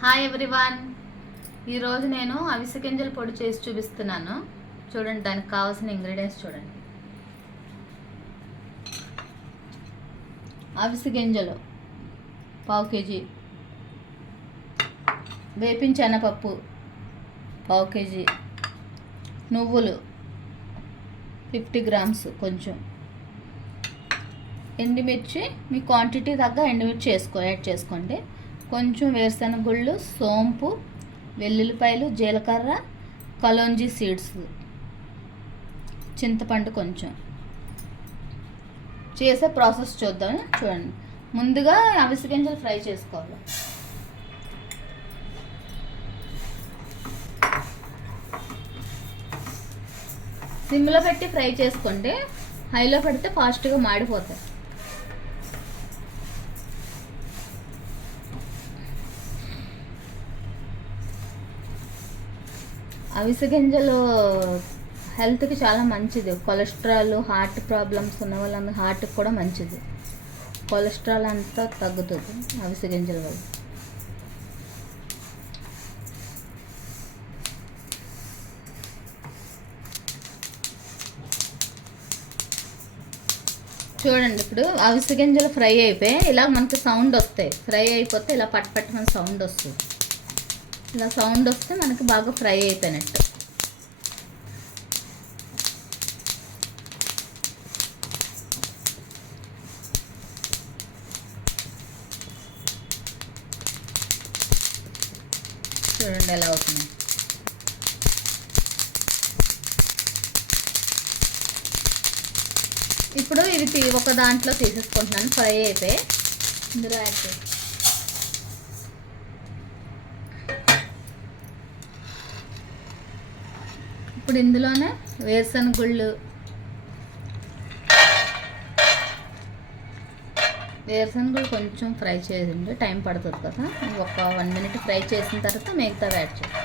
Hi everyone. ఈరోజు నేను అవిసె గింజల పొడి చేసి చూపిస్తున్నాను. చూడండి, దానికి కావాల్సిన ఇంగ్రీడియంట్స్ చూడండి. అవిసె గింజలు పావు కేజీ, వేపిన శనగపప్పు పావు కేజీ, నువ్వులు 50 గ్రామ్స్, కొంచెం ఎండుమిర్చి మీ క్వాంటిటీ తగ్గ ఎండుమిర్చి యాడ్ చేసుకోండి. కొంచెం వేరుశనగ గుళ్ళు, సోంపు, వెల్లుల్లిపాయలు, జీలకర్ర, కలోంజీ సీడ్స్, చింతపండు కొంచెం. చేసే ప్రాసెస్ చూద్దాం. చూడండి, ముందుగా అవిసె గింజలు ఫ్రై చేసుకోవాలి. సిమ్లో పెట్టి ఫ్రై చేసుకోండి, హైలో పెడితే ఫాస్ట్గా మాడిపోతాయి. అవిసె గింజలు హెల్త్కి చాలా మంచిది. కొలెస్ట్రాల్, హార్ట్ ప్రాబ్లమ్స్ ఉన్న వాళ్ళందరూ హార్ట్కి కూడా మంచిది. కొలెస్ట్రాల్ అంతా తగ్గుతుంది అవిసె గింజల వల్ల. చూడండి, ఇప్పుడు అవిసె గింజలు ఫ్రై అయిపోయి ఇలా మనకి సౌండ్ వస్తాయి. ఫ్రై అయిపోతే ఇలా పట్ మన సౌండ్ వస్తుంది. ఇలా సౌండ్ వస్తే మనకి బాగా ఫ్రై అయిపోయినట్టు. చూడండి ఎలా అవుతుంది. ఇప్పుడు ఇది ఒక దాంట్లో తీసేసుకుంటున్నాను. ఫ్రై అయిపోయి ఇందులో యాడ్ చేసి, ఇప్పుడు ఇందులోనే వేరుశనగ గుళ్ళు, కొంచెం ఫ్రై చేయండి, టైం పడుతుంది కదా. ఒక 1 మినిట్ ఫ్రై చేసిన తర్వాత మిగతా యాడ్ చేయండి.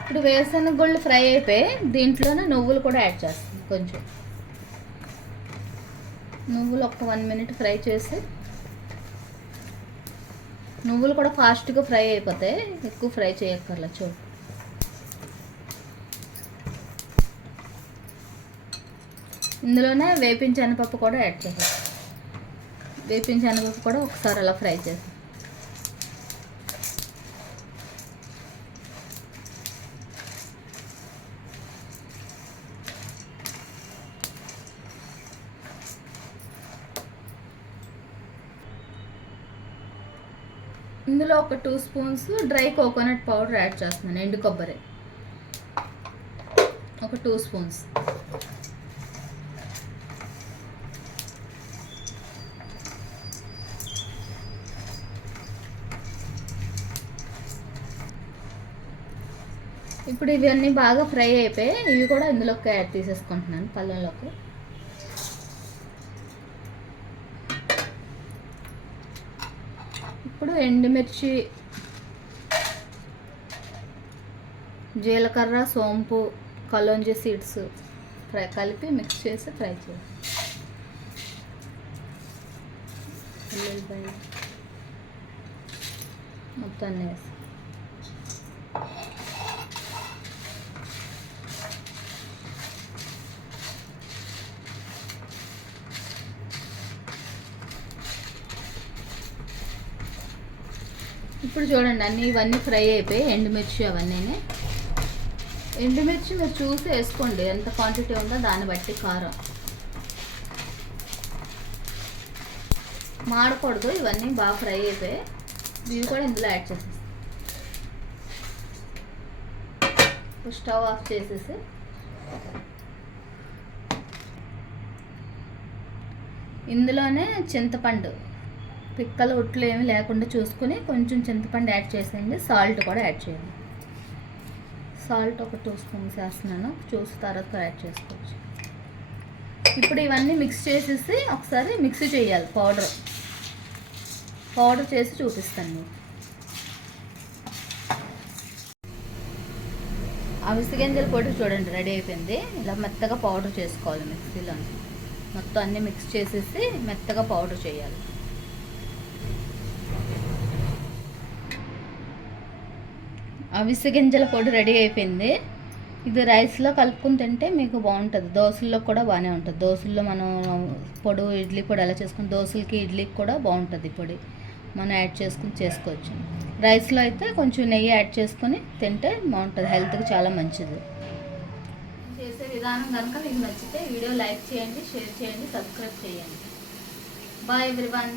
ఇప్పుడు వేరుశనగ గుళ్ళు ఫ్రై అయిపోయి దీంట్లోనే నువ్వులు కూడా యాడ్ చేస్తాం. కొంచెం నువ్వులు ఒక 1 మినిట్ ఫ్రై చేసి, నువ్వులు కూడా ఫాస్ట్గా ఫ్రై అయిపోతాయి, ఎక్కువ ఫ్రై చేయక్కర్లా. చూడు, ఇందులోనే వేపిన శనగపప్పు కూడా యాడ్ చేస్తాం. వేపిన శనగపప్పు కూడా ఒకసారి అలా ఫ్రై చేస్తాం. ఇందులో ఒక 2 spoons dry coconut powder add చేస్తున్నాను. ఎండు కొబ్బరి ఒక 2 స్పూన్స్. ఇప్పుడు ఇవన్నీ బాగా ఫ్రై అయిపోయి ఇవి కూడా ఇందులోకి యాడ్ తీసేసుకుంటున్నాను పళ్ళెంలోకి. ఇప్పుడు ఎండుమిర్చి, జీలకర్ర, సోంపు, కలోంజీ సీడ్స్ కలిపి మిక్స్ చేసి ఫ్రై చేయాలి. మొత్తం వేసి ఇప్పుడు చూడండి, ఇవన్నీ ఫ్రై అయిపోయి ఎండుమిర్చి అవన్నీ. ఎండుమిర్చి మీరు చూసి వేసుకోండి, ఎంత క్వాంటిటీ ఉందో దాన్ని బట్టి కారం. మాడకూడదు. ఇవన్నీ బాగా ఫ్రై అయిపోయి ఇవి కూడా ఇందులో యాడ్ చేసేసి స్టవ్ ఆఫ్ చేసేసి ఇందులోనే చింతపండు, పిక్కలు ఉట్లు ఏమి లేకుండా చూసుకుని కొంచెం చింతపండు యాడ్ చేసేయండి. సాల్ట్ కూడా యాడ్ చేయండి. సాల్ట్ ఒక 2 స్పూన్స్ వేస్తున్నాను, చూసి తర్వాత యాడ్ చేసుకోవచ్చు. ఇప్పుడు ఇవన్నీ మిక్స్ చేసేసి ఒకసారి మిక్సీ చేయాలి. పౌడర్ చేసి చూపిస్తాను. అవిసె గింజల పొడి చూడండి రెడీ అయిపోయింది. ఇలా మెత్తగా పౌడర్ చేసుకోవాలి మిక్సీలో. మొత్తం అన్నీ మిక్స్ చేసేసి మెత్తగా పౌడర్ చేయాలి. అవిసె గింజల పొడి రెడీ అయిపోయింది. ఇది రైస్లో కలుపుకుని తింటే మీకు బాగుంటుంది. దోశల్లో కూడా బాగానే ఉంటుంది. దోశల్లో మనం పొడి ఇడ్లీ పొడి ఎలా చేసుకుని దోశలకి ఇడ్లీకి కూడా బాగుంటుంది. పొడి మనం యాడ్ చేసుకుని చేసుకోవచ్చు. రైస్లో అయితే కొంచెం నెయ్యి యాడ్ చేసుకొని తింటే బాగుంటుంది. హెల్త్కి చాలా మంచిది. చేసే విధానం కనుక మీకు నచ్చితే వీడియో లైక్ చేయండి, షేర్ చేయండి, సబ్స్క్రైబ్ చేయండి. Bye everyone.